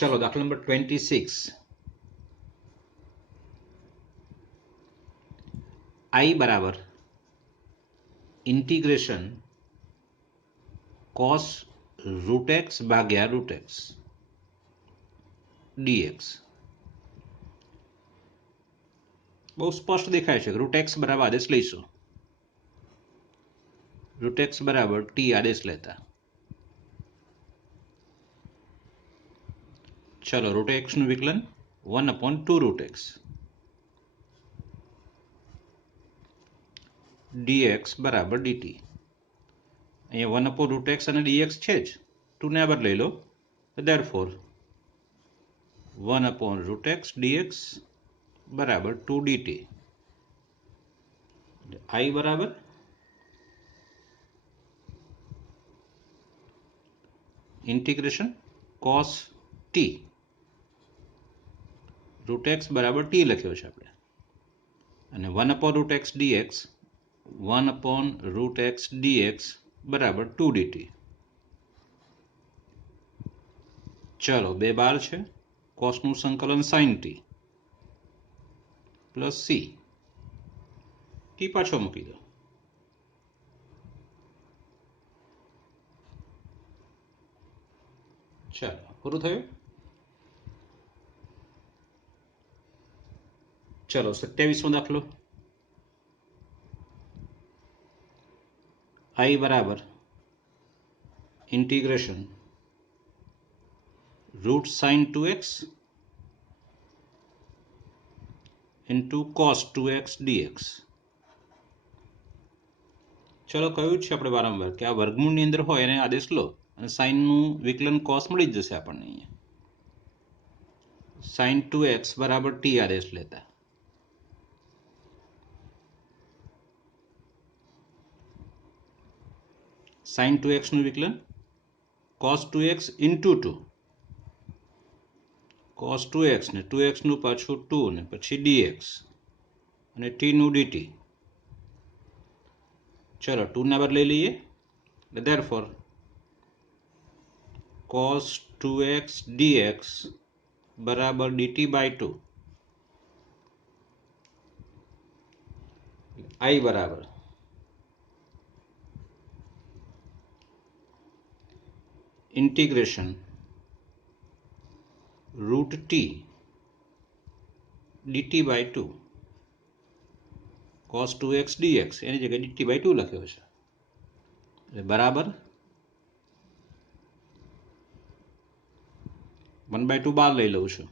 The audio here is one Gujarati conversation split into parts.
चलो दाखला नंबर 26 आई बराबर इंटीग्रेशन cos रूट एक्स भाग्या रूट एक्स dx बहुत स्पष्ट देखाय है रूट एक्स बराबर आदेश लईशु रूट एक्स बराबर टी आदेश लेता चलो रूट एक्स નું વિકલન 1/2 रूट एक्स dx बराबर dt अँ 1 रूट एक्स और dx है ज 2 ने बदले लो therefore 1 रूट एक्स dx बराबर 2 dt आई बराबर integration cos t root x बराबर t लख्यो छे आपणे અને 1 root x dx 1 root x dx बराबर 2 dt चलो बे बार है cos નું संकलन sin t plus c t पाछो मूकी दो चलो पूरु थयुं चलो 27मो दाखलो आई बराबर integration root sine 2x into cos 2x dx चलो कहूँ छे आपणे वारंवार कि आ वर्गमूळनी अंदर होय एने आदेश लो अने साइन नु विकलन cos मळी ज जशे आपणने अहींया sin 2x बराबर t आदेश लेता sin 2x नु विकलन cos 2x into 2 cos 2x ने 2x नु पाछू 2 ने पछी dx અને t नु dt चलो 2 ने बदले लीए therefore cos 2x dx बराबर dt by 2 आई बराबर integration root t dt by 2 cos 2x dx एनी जगह dt by 2 लख्यो छे बराबर 1/2 बार लई लઉં છું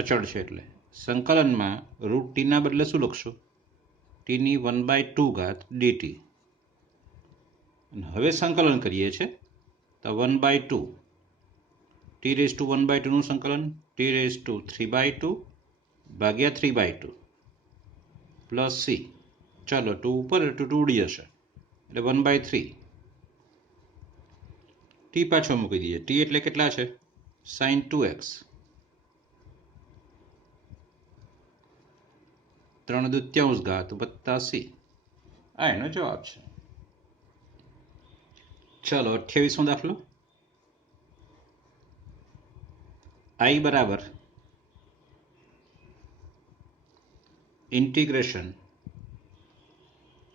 અચળ છે એટલે સંકલન માં રૂટ t ના બદલે શું લખશું t ની 1/2 ઘાત dt હવે સંકલન કરીએ છે તો 1/2 t raised to 1/2 નું સંકલન t raised to 3/2 ભાગ્યા 3/2 પ્લસ c चलो 2 ऊपर 2 उड़ी जशे એટલે 1/3 t पाछो मूकी दीजिए t એટલે કેટલા છે sin 2x 3/2 घात वत्ता c आ एनो जवाब है चलो 28मो दाखलो आई बराबर integration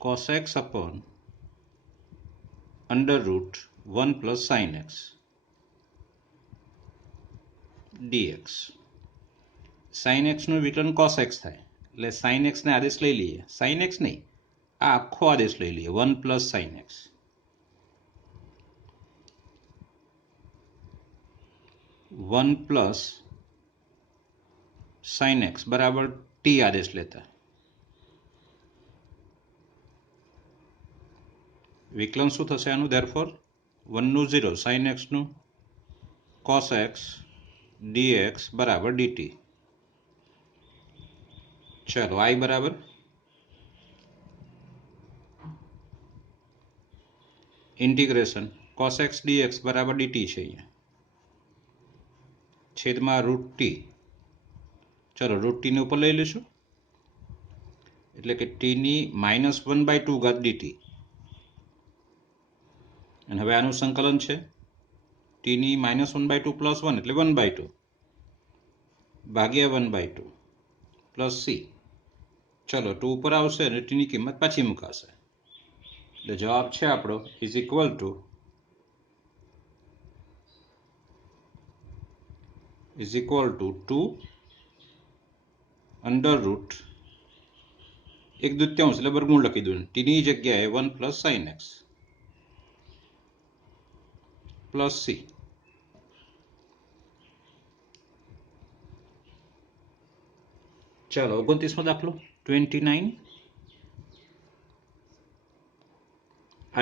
cos x upon under root 1 plus sin x dx sin x નું વિકલન cos x થાય એટલે sin x ને આદેશ લઈ લઈએ sin x નહીં આ આખો આદેશ લઈ લઈએ 1 plus sin x 1 plus sin x बराबर t आदेश लेता विकलन शू थशे आनु therefore 1 नु 0 sin x नु cos x dx बराबर dt चलो आई बराबर इंटीग्रेशन cos x dx बराबर dt है छेद में रूट टी चलो रूट टी ने ऊपर लई लेशुं एटले के टी नी -1/2 घात dt अने हवे आनुं संकलन छे टी नी -1/2 + 1 एटले 1/2 ભાગ્યા 1/2 પ્લસ સી. ચલો 2 ઉપર આવશે અને ટીની કિંમત પાછી મુકાશે એટલે જવાબ છે આપણો is equal to is equal to 2 under root 1/2 એટલે વર્ગમૂળ લખી દઉં ટીની જગ્યાએ 1 plus sine x plus C. ચાલો 29મો દાખલો 29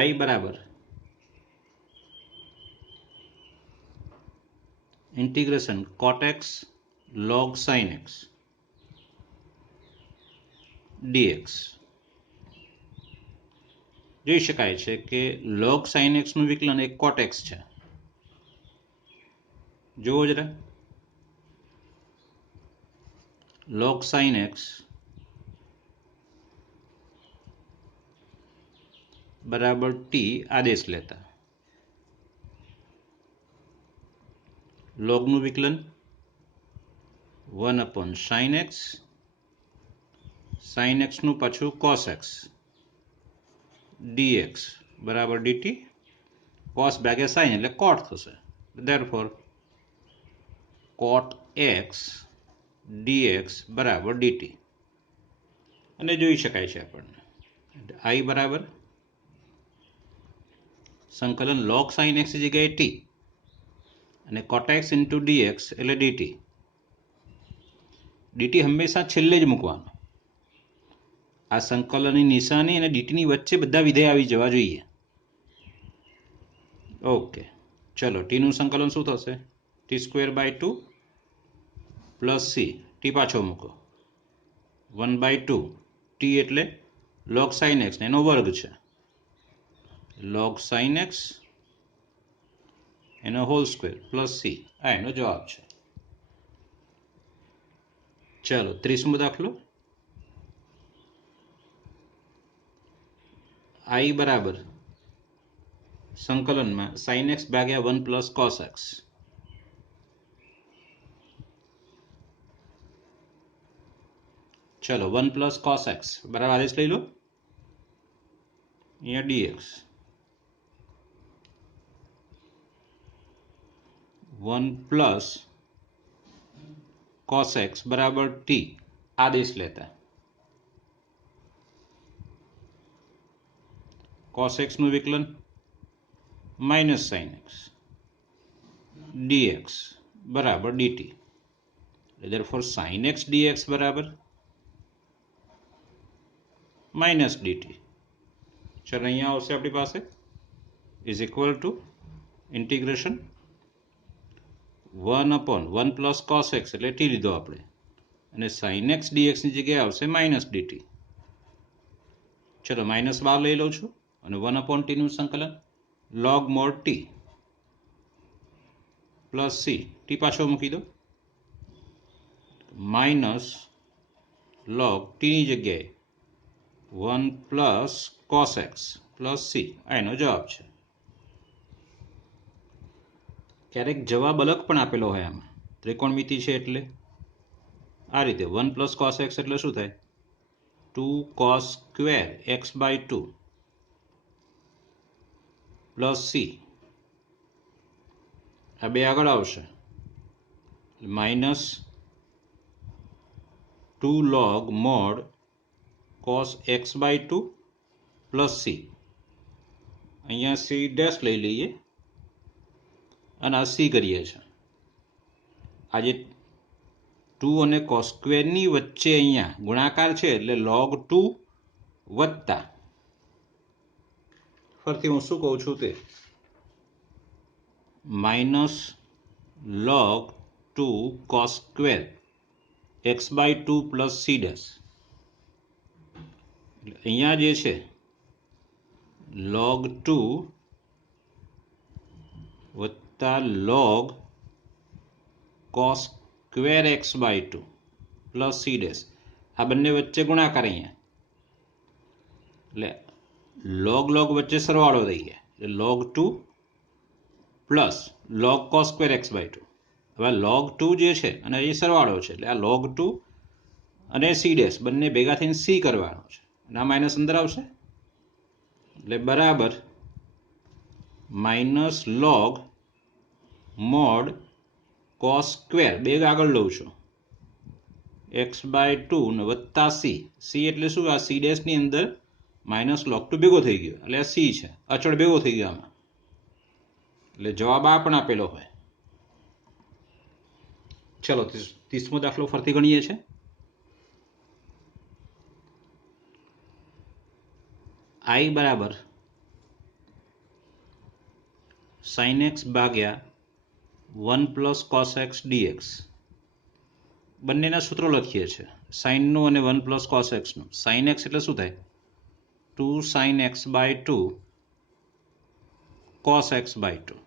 i બરાબર integration cot x log sin x dx. જોઈ શકાય છે કે log sin x નું વિકલન એક cot x છે. જુઓ જરા log sin x बराबर t आदेश लेता log નું વિકલન 1/sin x sin x નું પાછું cos x dx बराबर dt. cos ભાગ્યા sin એટલે cot થશે. therefore cot x dx बराबर dt. અને જોઈ શકાય છે આપણને i બરાબર સંકલન log sin x ની જગ્યાએ t અને cot x into dx એટલે dt. dt હંમેશા છેલ્લે જ મૂકવાનું. આ સંકલનની નિશાની અને dt ની વચ્ચે બધા વિધેય આવી જવા જોઈએ. ઓકે ચલો t નું સંકલન શું થશે t²/2 પ્લસ c t પાછો મૂકો 1/2 t એટલે log sin x એનો વર્ગ છે log sin x એનો હોલ સ્ક્વેર પ્લસ c આ એનો જવાબ છે. ચાલો 30મો દાખલો i બરાબર સંકલનમાં sin x ભાગ્યા 1 પ્લસ cos x. ચલો 1 પ્લસ cos x બરાબર આદેશ લઈ લો અહીંયા dx 1 प्लस cos x बराबर t आदेश लेता है cos x નું વિકલન माइनस sin x dx बराबर dt. therefore sin x dx बराबर माइनस dt. चलो અહીંયા આવશે આપણી પાસે is equal to integration 1/1 plus cos x એટલે t લીધો આપણે અને sin x dx ની જગ્યાએ આવશે માઇનસ dt. ચલો -12 લઈ લઉં છું અને 1/t નું સંકલન log mod t plus c t પાછો મૂકી દો માઇનસ log t ની જગ્યાએ 1 plus cos x plus c આ એનો જવાબ છે. ક્યારેક જવાબ અલગ પણ આપેલો હોય આમાં ત્રિકોણમિતિ છે એટલે આ રીતે 1 પ્લસ cos x એટલે શું થાય 2 cos square x/2 plus c આ બે આગળ આવશે minus 2 log mod cos x/2 plus c અહીંયા c ડેશ લઈ લઈએ અને આ c કરીએ છીએ. આજે 2 અને cos સ્ક્વેરની વચ્ચે અહીંયા ગુણાકાર છે એટલે log 2 વત્તા ફરીથી હું શું કહું છું તે minus log 2 cos square x/2 plus c dash. અહીંયા જે છે log 2 વત્તા log cos square x/2 plus c dash આ બંને વચ્ચે ગુણાકાર અહીંયા એટલે log વચ્ચે સરવાળો થઈ ગયા એટલે log 2 plus log cos square x/2 હવે log 2 જે છે અને એ સરવાળો છે એટલે આ log 2 અને c ડેશ બંને ભેગા થઈને c કરવાનો છે અને આ માઇનસ અંદર આવશે એટલે બરાબર minus log mod cos square બે આગળ લઉં છું x/2 ને વત્તા c એટલે શું આ c ડેશ ની અંદર માઇનસ log 2 ભેગો થઈ ગયો એટલે આ c છે અચળ ભેગો થઈ ગયો આમાં એટલે જવાબ આ પણ આપેલો હોય. ચલો 30મો દાખલો ફરતી ગણીએ છે. I બરાબર sin x ભાગ્યા 1 પ્લસ cos x dx બંનેના સૂત્રો લખીએ છીએ sin નું અને 1 પ્લસ cos x નું. sin x એટલે શું થાય 2 sin x/2 cos x/2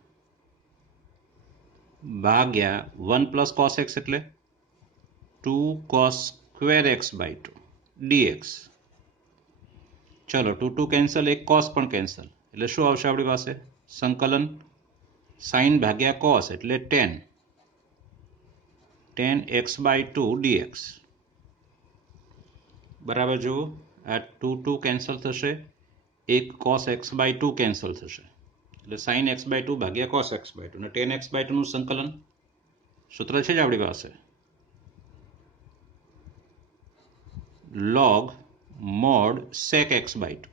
ભાગ્યા 1 પ્લસ cos x એટલે 2 cos સ્ક્વેર x/2 dx. ચલો 2 2 કેન્સલ, એક cos પણ કેન્સલ એટલે શું આવશે આપણી પાસે સંકલન sin ભાગ્યા cos એટલે tan x/2 dx બરાબર. જુઓ આ 2 2 કેન્સલ થશે, એક cos x/2 કેન્સલ થશે એટલે sin x/2 ભાગ્યા cos x/2 અને tan x/2 નું સંકલન સૂત્ર છે જ આપણી પાસે log mod sec x/2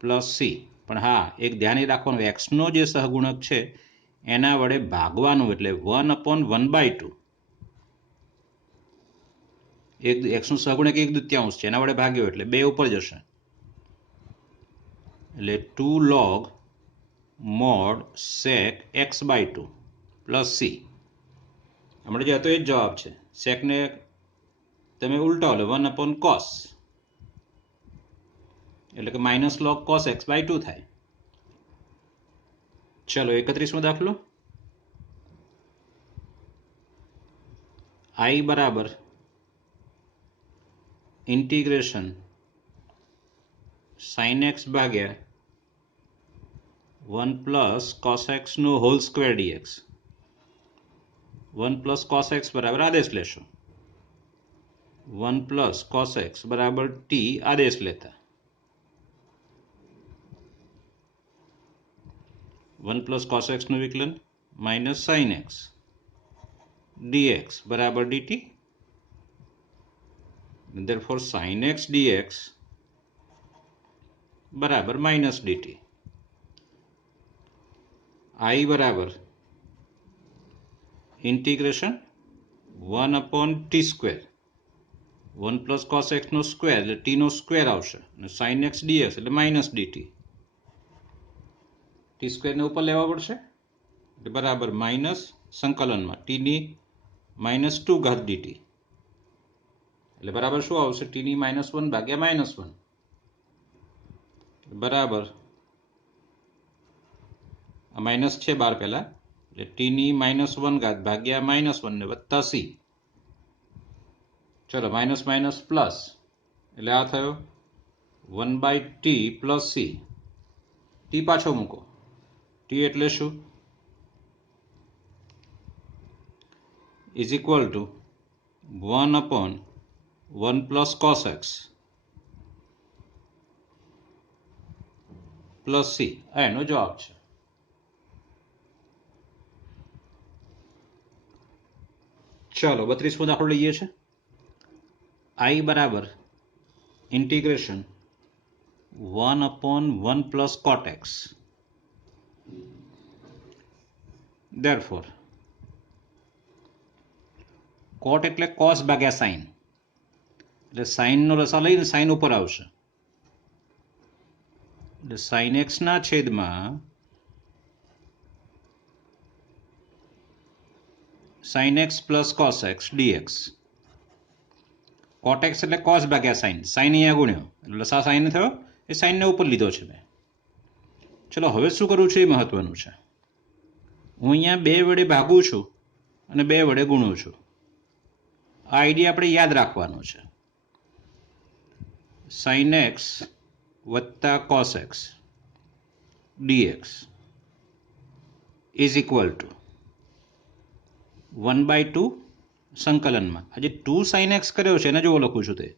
plus c. પણ હા એક ધ્યાન રાખવાનું x નો જે સહગુણક છે એના વડે ભાગવાનું એટલે 1/1/2 એક x નું સહગુણક 1/2 છે એના વડે ભાગ્યો એટલે 2 ઉપર જશે એટલે 2 log mod sec x/2 plus c. હમણાં જે હતો એ જ જવાબ છે. sec ને તમે ઉલટાવો એટલે 1/cos એટલે કે માઇનસ log cos x/2 થાય. ચલો 31મો દાખલો. I બરાબર ઇન્ટિગ્રેશન sin x ભાગ્યા 1 પ્લસ cos x નો whole square dx 1 plus cos x બરાબર આદેશ લેશો 1 પ્લસ cos x બરાબર t આદેશ લેતા 1 પ્લસ cos x નું વિકલન માઇનસ sin x dx બરાબર dt. therefore sin x dx બરાબર માઇનસ dt. I બરાબર integration 1/t square 1 plus cos x નો સ્ક્વેર એટલે t નો સ્ક્વેર આવશે અને sin x dx એટલે માઇનસ dt. ટી સ્ક્વેરને ઉપર લેવા પડશે એટલે બરાબર માઇનસ સંકલનમાં t ની -2 ઘાત dt એટલે બરાબર શું આવશે t ની -1 ભાગ્યા -1 બરાબર આ માઇનસ છે 12 પહેલા એટલે t ની -1 ઘાત ભાગ્યા -1 ને વત્તા c. ચલો માઇનસ માઇનસ પ્લસ એટલે આ થયો 1/t પ્લસ c. t પાછો મૂકો t એટલે શું is equal two 1/1 plus cos x plus c. એનો જવાબ છે. ચલો 32મો દાખલો લઈએ છે. I બરાબર integration 1/1 plus cot x. therefore cot એટલે cos ભાગ્યા sin એટલે sin નો રસા લઈને sin ઉપર આવશે એટલે sin x ના છેદમાં sin x plus cos x dx. cot x એટલે cos ભાગ્યા sin અહીંયા ગુણ્યો એટલે લસા sin થયો એ sin ને ઉપર લીધો છે મેં. ચલો હવે શું કરવું છે એ મહત્વનું છે. હું અહીંયા 2 વડે ભાગું છું અને 2 વડે ગુણું છું. આ આઈડિયા આપણે યાદ રાખવાનો છે. sin x વત્તા cos x dx is equal two 1/2 સંકલનમાં આ જે 2 sin x કર્યો છે એને જો લખું છું તે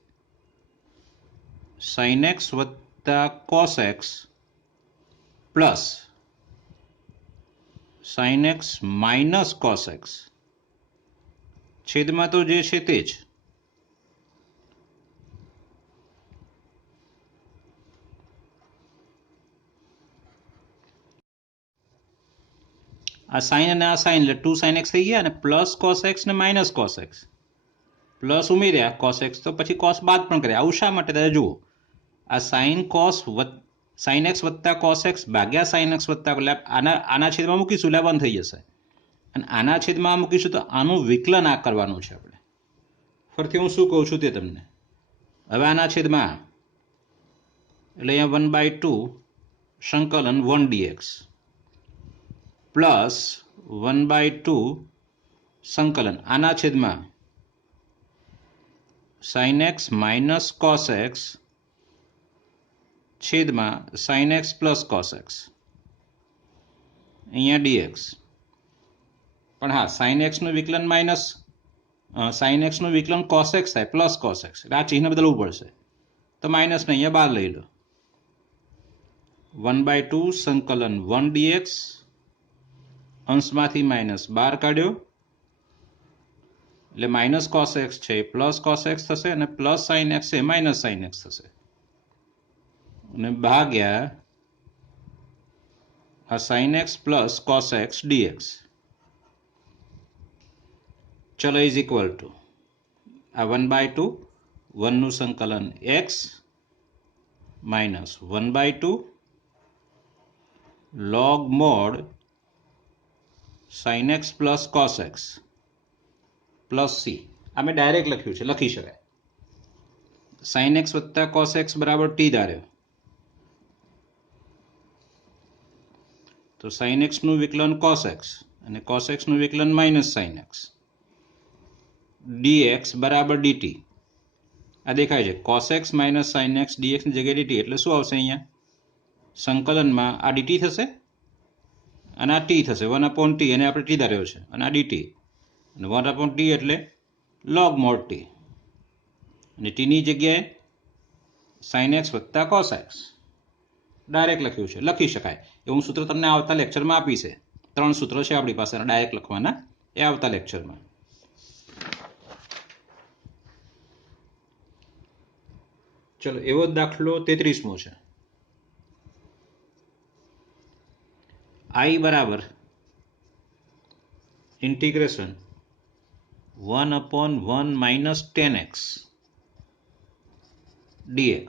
sin x વત્તા cos x plus sin x minus cos x છેદમાં તો જે છે તે જ આ સાઇન અને આ સાઇન એટલે 2 sin x થઈ ગયા અને પ્લસ cos x ને માઇનસ cos x પ્લસ ઉમેર્યા cos x તો પછી cos બાદ પણ કર્યા આવું શા માટે તમે જુઓ આ sin x વત્તા cos x ભાગ્યા sin x વત્તા આના છેદમાં મૂકીશું એટલે 1 થઈ જશે અને આના છેદમાં મૂકીશું તો આનું વિકલન આ કરવાનું છે આપણે ફરીથી હું શું કહું છું તે તમને હવે આના છેદમાં એટલે અહીંયા 1/2 સંકલન 1 dx પ્લસ 1/2 સંકલન આના છેદમાં sin x minus cos x છેદમાં sin x plus cos x અહીંયા dx પણ હા sin x નું વિકલન માઇનસ sin x નું વિકલન cos x થાય પ્લસ cos x એટલે આ ચિહ્ન બદલવું પડશે તો માઇનસ ને અહીંયા બહાર લઈ લો 1/2 સંકલન 1 dx અંશમાંથી માઇનસ બહાર કાઢ્યો એટલે માઇનસ cos x છે પ્લસ cos x થશે અને પ્લસ sin x છે માઇનસ sin x થશે અને ભાગ્યા આ sin x plus cos x dx ચલો ઇઝ ઇક્વલ ટુ આ 1/2 1 નું સંકલન x minus 1/2 log mod sin x plus cos x plus c આ મેં ડાયરેક્ટ લખ્યું છે લખી શકાય sin x વત્તા cos x બરાબર t ધાર્યો તો sin x નું વિકલન cos x અને cos x નું વિકલન માઇનસ sin x dx બરાબર dt આ દેખાય છે cos x minus sin x dx ની જગ્યાએ dt એટલે શું આવશે અહીંયા સંકલનમાં આ dt થશે અને આ t થશે 1/t અને આપણે t ધાર્યો છે અને આ dt અને 1/t એટલે log mod t અને t ની જગ્યાએ sin x વત્તા cos x ડાયરેક્ટ લખ્યું છે લખી શકાય એવું સૂત્ર તમને આવતા લેક્ચરમાં આપી છે 3 સૂત્રો છે આપણી પાસે ડાયરેક્ટ લખવાના એ આવતા લેક્ચરમાં ચલો એવો દાખલો 33મો છે I બરાબર ઇન્ટિગ્રેશન 1/1 માઇનસ 10x dx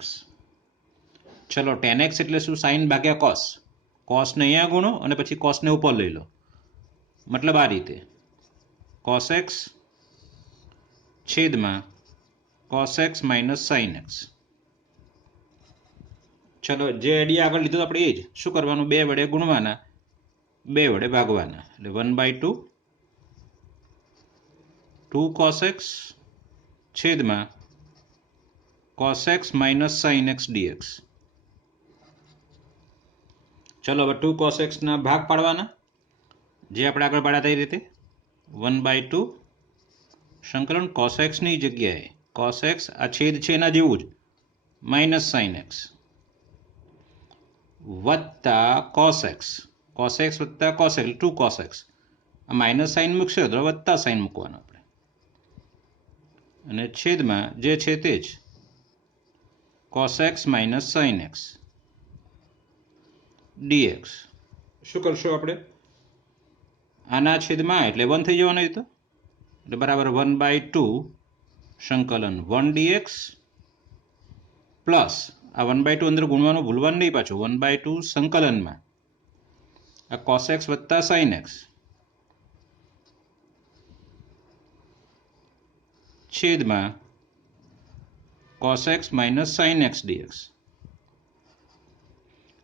ચલો 10x એટલે શું સાઇન ભાગ્યા cos cos ને અહીંયા ગુણો અને પછી cos ને ઉપર લઈ લો મતલબ આ રીતે cos x છેદમાં cos x minus sin x ચલો જે આઈડિયા આગળ લીધો આપણે એ જ શું કરવાનું 2 વડે ગુણવાના 2 વડે ભાગવાના એટલે 1/2 2 cos x છેદમાં cos x minus sin x dx ચલો હવે 2 cos x ના ભાગ પાડવાના જે આપણે આગળ પાડ્યા તે રીતે 1/2 સંકલન cos x ની જગ્યાએ cos x આ છેદ છે એના જેવું જ માઇનસ sin x વત્તા cos x વત્તા cos x 2 cos x આ માઇનસ સાઇન મૂકશે તો વત્તા સાઇન મૂકવાનો આપણે અને છેદમાં જે છે તે જ cos x minus sin x dx શું કરશો આપણે આના છેદમાં એટલે 1 થઈ જવાનું એ તો એટલે બરાબર 1/2 સંકલન 1 dx પ્લસ આ 1/2 અંદર ગુણવાનું ભૂલવાનું નહીં પાછું 1/2 સંકલનમાં આ cos x વત્તા sin x છેદમાં cos x minus sin x dx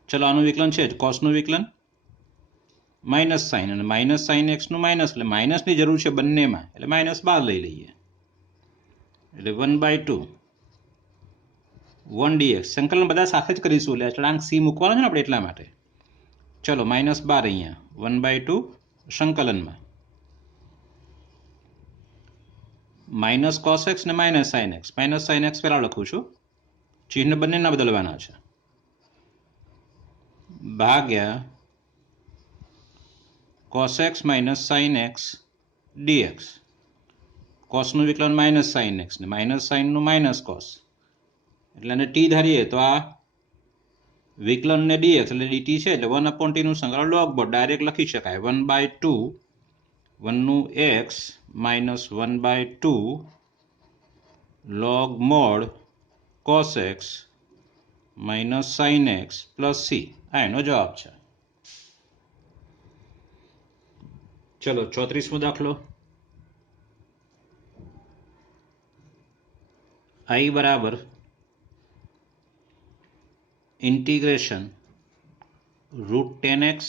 ચલો આનું વિકલન છે જ cos નું વિકલન માઇનસ sin અને માઇનસ sin x નું માઇનસ એટલે માઇનસની જરૂર છે બંનેમાં એટલે માઇનસ બહાર લઈ લઈએ એટલે 1/2 1 dx સંકલન બધા સાથે જ કરીશું એટલે અચળાંક c મૂકવાનો છે ને આપણે એટલા માટે ચલો -12 અહીંયા 1/2 સંકલનમાં માઇનસ કોસ એક્સ ને minus sine x. Minus sine x પહેલા લખું છું, ચિહ્ન બંનેના બદલવાના છે, ભાગ્યા cos x minus sine x dx. કોસનું વિકલન માઇનસ સાઇન એક્સ ને માઇનસ સાઇનનું માઇનસ કોસ, એટલે એને ટી ધારીએ તો આ વિકલન ને ડીએક્સ એટલે ડીટી છે, એટલે 1/t નું સંકલન log બોર્ડ ડાયરેક્ટ લખી શકાય 1/2 1નું x minus 1/2 log mod cos x minus sine x plus C. આ એનો જવાબ છે. ચલો 34મો દાખલો. I બરાબર ઇન્ટિગ્રેશન √10x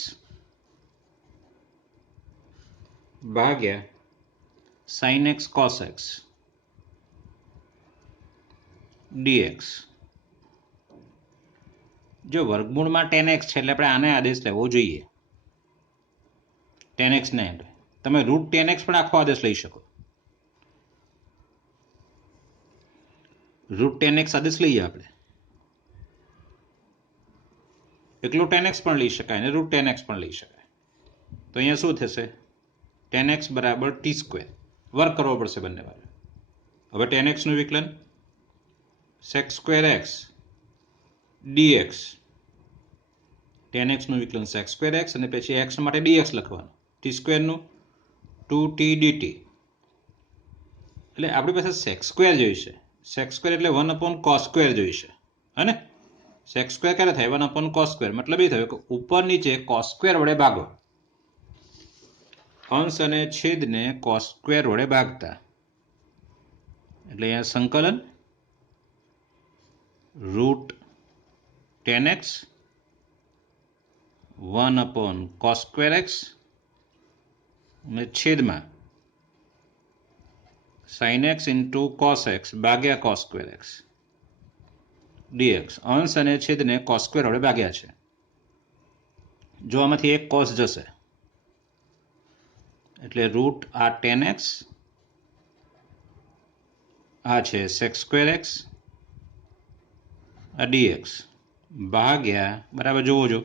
ભાગ્યા sin x cos x dx. જો વર્ગમૂળમાં 10x છે એટલે આપણે આને આદેશ લેવો જોઈએ, 10x ને તમે √10x પણ આખો આદેશ લઈ શકો. √10x આદેશ લઈએ આપણે, એકલો 10x પણ લઈ શકાય અને √10x પણ લઈ શકાય. તો અહીંયા શું થશે, 10x બરાબર t², વર્ગ કરવો પડશે બંને વાર. હવે 10x નું વિકલન sec²x dx, 10x નું વિકલન sec²x અને પછી x માટે dx લખવાનું, t² નું 2t dt. એટલે આપણી પાસે sec² જોઈશે, sec² એટલે 1/cos² જોઈશે, હે ને. sec² ક્યારે થાય, 1/cos², મતલબ એ થયો કે ઉપર નીચે cos² વડે ભાગો, અંશ અને છેદને cos² વડે ભાગતા, એટલે અહીંયા સંકલન √10x 1/cos²x અને છેદમાં sin x into cos x ભાગ્યા cos²x dx. અંશ અને છેદને cos² વડે ભાગ્યા છે. જો આમાંથી એક cos જશે એટલે રૂટ આ 10x, આ છે sec²x આ dx ભાગ્યા બરાબર જોવો જો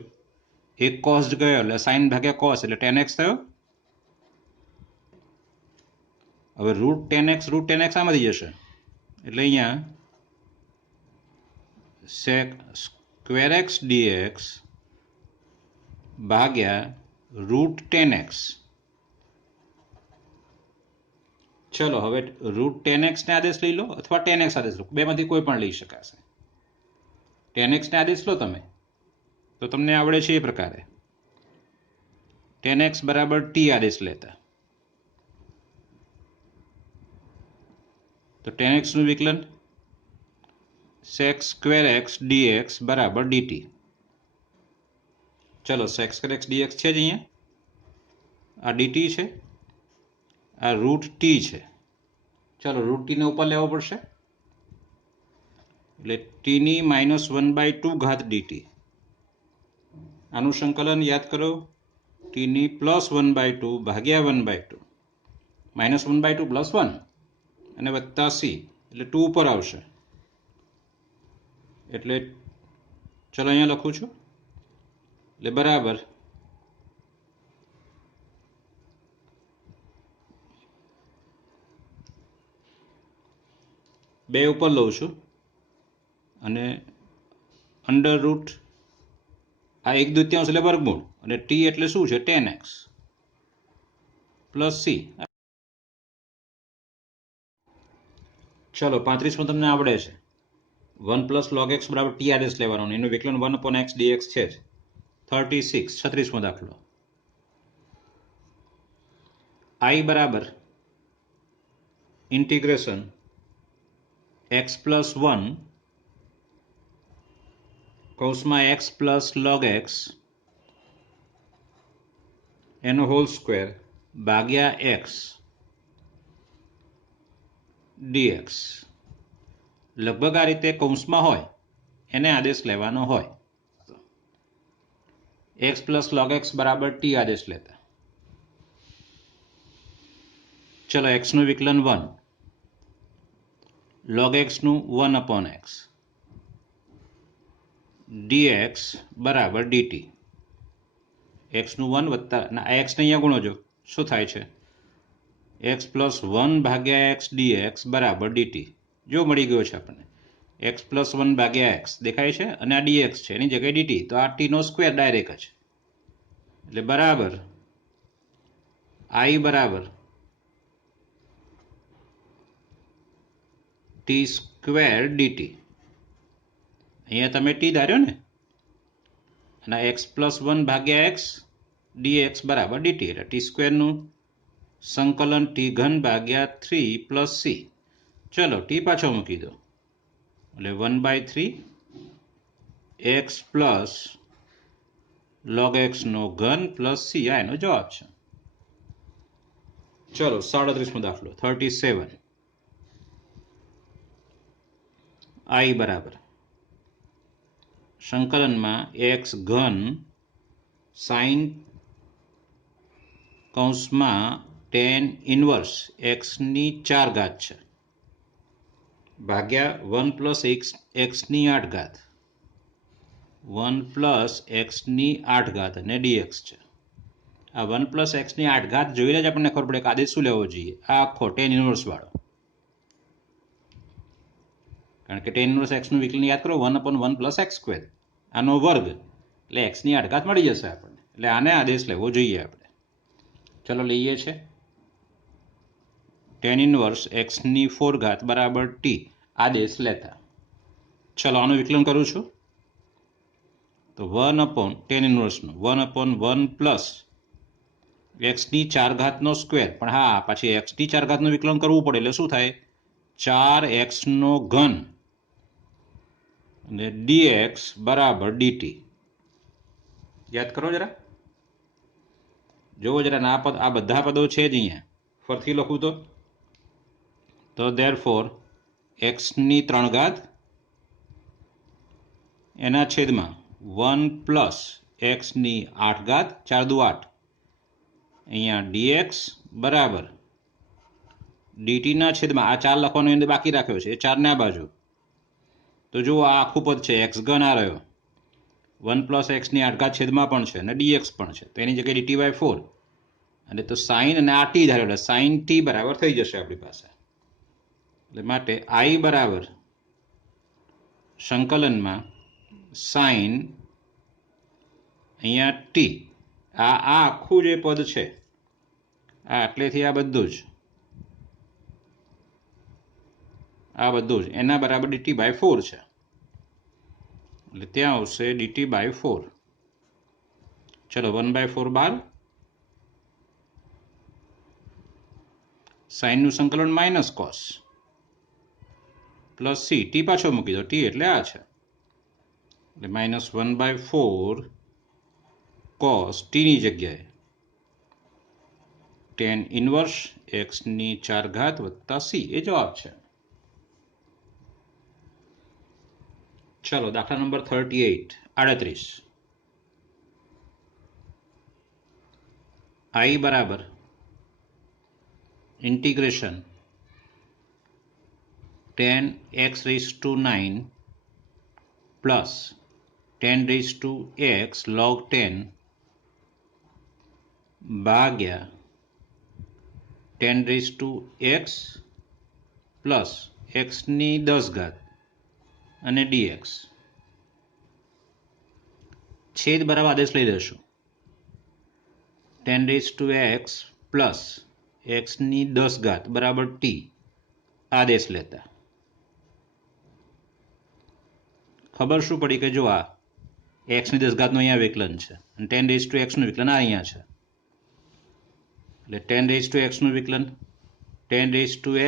એક cos ગયો એટલે sin ભાગ્યા cos એટલે 10x થયો. હવે √10x આમાંથી જશે એટલે અહીંયા sec²x dx ભાગ્યા √10x. ચલો હવે √10x ને આદેશ લઈ લો અથવા 10x આદેશ લો, બેમાંથી કોઈ પણ લઈ શકાશે. 10x ને આદેશ લો તમે તો તમને આવડે છે એ પ્રકારે 10x બરાબર t આદેશ લેતા, તો 10x નું વિકલન sec²x dx બરાબર dt. ચલો sec²x dx છે જ અહીંયા, આ dt છે, આ √t છે. ચલો √t ને ઉપર લેવો પડશે એટલે t ની -1/2 ઘાત dt. આનું સંકલન યાદ કરો, t ની +1/2 ભાગ્યા 1/2, -1/2 + 1 અને વત્તા c એટલે 2 ઉપર આવશે. એટલે ચલો અહીંયા લખું છું, એટલે બરાબર બે ઉપર લઉં છું અને અંડર રૂટ આ 1/2 એટલે વર્ગમૂળ અને t એટલે શું છે 10x પ્લસ c. ચલો 35 તમને આવડે છે, 1 + log x બરાબર t આદેશ લેવાનો, એનું વિકલન 1/x dx છે જ. 36 36મો દાખલો. I બરાબર ઇન્ટિગ્રેશન x + 1 કૌંસમાં x + log x એનો હોલ સ્ક્વેર ભાગ્યા x dx. લગભગ આ રીતે કૌંસમાં હોય એને આદેશ લેવાનો હોય. x + log x બરાબર t આદેશ લેતા. ચલો x નું વિકલન 1 log x નું 1/x dx બરાબર dt. x નું 1 વત્તા x ને અહીંયા ગુણો જો શું થાય છે x પ્લસ 1 ભાગ્યા x dx બરાબર dt. જો મળી ગયો છે આપણને x પ્લસ 1 ભાગ્યા x દેખાય છે અને આ dx છે એની જગ્યાએ dt, તો આ t નો સ્ક્વેર ડાયરેક્ટ જ એટલે બરાબર I બરાબર t સ્ક્વેર dt. અહીંયા તમે t ધાર્યો ને અને x પ્લસ 1 ભાગ્યા x dx બરાબર dt એટલે t સ્ક્વેરનું સંકલન t ઘન ભાગ્યા 3 પ્લસ c. ચલો t પાછો મૂકી દો એટલે 1/3 x પ્લસ log x નો ઘન પ્લસ c આ એનો જવાબ છે. ચલો 37મો દાખલો 37. I બરાબર સંકલનમાં x ઘન sin કૌંસમાં tan ઇન્વર્સ x ની 4 ઘાત છે ભાગ્યા 1 પ્લસ x ની 8 ઘાત 1 પ્લસ x ની 8 ઘાત અને dx છે. આ 1 પ્લસ x ની 8 ઘાત જોઈને જ આપણને ખબર પડે કે આદેશ શું લેવો જોઈએ, આ આખો tan ઇન્વર્સ વાળો. કારણ કે tan ઇન્વર્સ x નું વિકલન યાદ કરો 1/1 પ્લસ x સ્ક્વેર આનો વર્ગ એટલે x ની 8 ઘાત મળી જશે આપણને, એટલે આને આદેશ લેવો જોઈએ આપણે. ચલો લઈએ છે tan ઇન્વર્સ x ની 4 ઘાત બરાબર t આદેશ લેતા. ચલો આનું વિકલન કરું છું તો 1/tan ઇન્વર્સનું 1/1 પ્લસ x ની 4 ઘાતનો સ્ક્વેર, પણ હા પછી x ની 4 ઘાતનું વિકલન કરવું પડે એટલે શું થાય 4x નો ઘન અને dx બરાબર dt. યાદ કરો જરા, જોવો જરા આ પદ આ બધા પદો છે જ અહીંયા, ફરીથી લખું તો therefore x ની 3 ઘાત એના છેદમાં 1 પ્લસ x ની 8 ઘાત 4 દુ 8 અહીંયા dx બરાબર dt ના છેદમાં આ 4 લખવાનો અંદર બાકી રાખ્યો છે એ 4 ને આ બાજુ, તો જુઓ આ આખું પદ છે x ઘન આ રહ્યો 1 પ્લસ x ની 8 ઘાત છેદમાં પણ છે અને dx પણ છે, તો એની જગ્યાએ dt/4 અને તો સાઇન અને આ t ધાર્યો એટલે સાઇન t બરાબર થઈ જશે આપણી પાસે. એટલે માટે I બરાબર સંકલનમાં સાઇન અહીંયા t આ આખું જે પદ છે આ એટલેથી આ બધું જ એના બરાબર dt/4 છે એટલે ત્યાં આવશે dt/4. ચલો 1/4 બાર, સાઇનનું સંકલન minus cos plus c, T પાછો મૂકી દો ટી એટલે આ છે એટલે -1/4 cos ટીની જગ્યાએ tan ઇન્વર્સ x ની 4 ઘાત વત્તા c એ જવાબ છે. ચલો દાખલા નંબર 38. I બરાબર integration tan x⁹ plus tan x log 10 ભાગ્યા tan x પ્લસ x ની 10 ઘાત અને dx. છેદ બરાબર આદેશ લઈ લેશું tan x પ્લસ x ની 10 ઘાત બરાબર t આદેશ લેતા ખબર શું પડી કે જો આ x ની 10 ઘાતનું અહીંયા વિકલન છે અને tan x નું વિકલન આ અહીંયા છે એટલે tan x નું વિકલન tan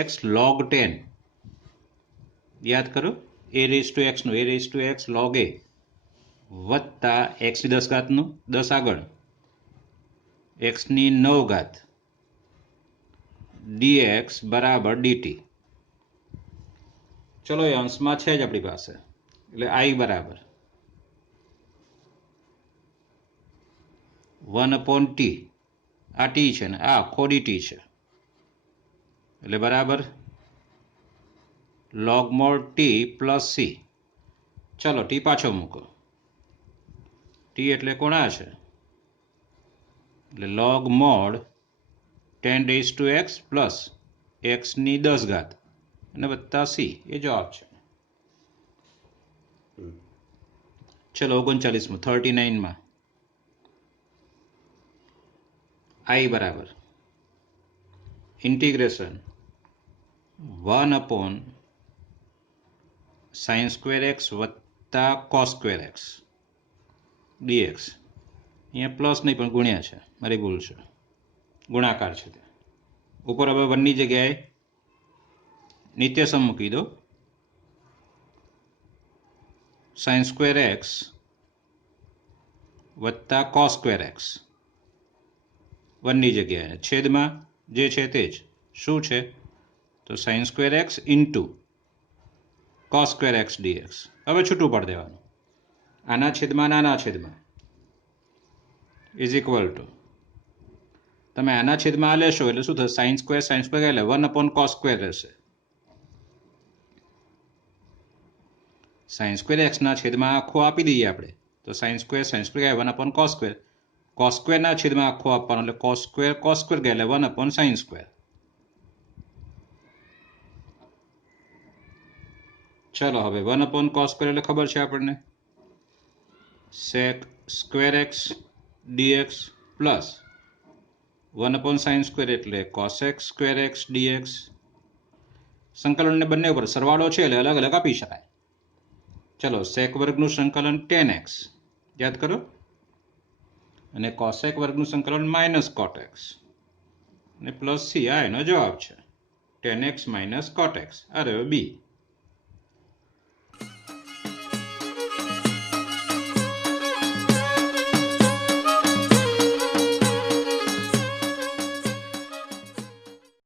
x log 10 યાદ કરો a⁻x નું a⁻x log a વત્તા x ની 10 ઘાતનું 10 આગળ x ની 9 ઘાત dx બરાબર dt. ચલો એ અંશમાં છે જ આપણી પાસે એટલે I બરાબર 1/t આ t છે ને આ આખો dt છે એટલે બરાબર log mod t plus c. ચલો t પાછો મૂકો. t એટલે કોણ આ છે એટલે log mod 10 raise to x plus x ની 10 ઘાત અને વત્તા c એ જવાબ છે. ચલો 39માં 39માં i બરાબર ઇન્ટિગ્રેશન 1 sin સ્ક્વેર એક્સ વત્તા cos સ્ક્વેર એક્સ dx. અહીંયા પ્લસ નહીં પણ ગુણ્યા છે, મારી ભૂલ છે, ગુણાકાર છે. તે ઉપર હવે 1 ની જગ્યાએ નિત્યસમ મૂકી દો. sin સ્ક્વેર એક્સ વત્તા cos સ્ક્વેર એક્સ 1 ની જગ્યાએ છેદમાં જે છે તે જ શું છે તો sin square x into cos square x dx. હવે છૂટું પાડી દેવાનું. આના છેદમાં આના છેદમાં ઇઝ ઇક્વલ ટુ તમે આના છેદમાં આ લેશો એટલે શું થશે sin સ્ક્વેર એટલે 1/cos સ્ક્વેર રહેશે. sin સ્ક્વેર એક્સના છેદમાં આખો આપી દઈએ આપણે તો sin square 1/cos square. cos સ્ક્વેરના છેદમાં આખો આપવાનો એટલે cos સ્ક્વેર એટલે 1/sin સ્ક્વેર. ચલો હવે 1/cos સ્ક્વેર એટલે ખબર છે આપણને sec square x dx plus 1/sin square એટલે cosec સ્ક્વેર એક્સ dx. સંકલનને બંને ઉપર સરવાળો છે એટલે અલગ અલગ આપી શકાય. ચલો sec વર્ગનું સંકલન 10x યાદ કરો અને cosec વર્ગનું સંકલન -cot x અને પ્લસ c આ એનો જવાબ છે 10x - cot x. અરે બી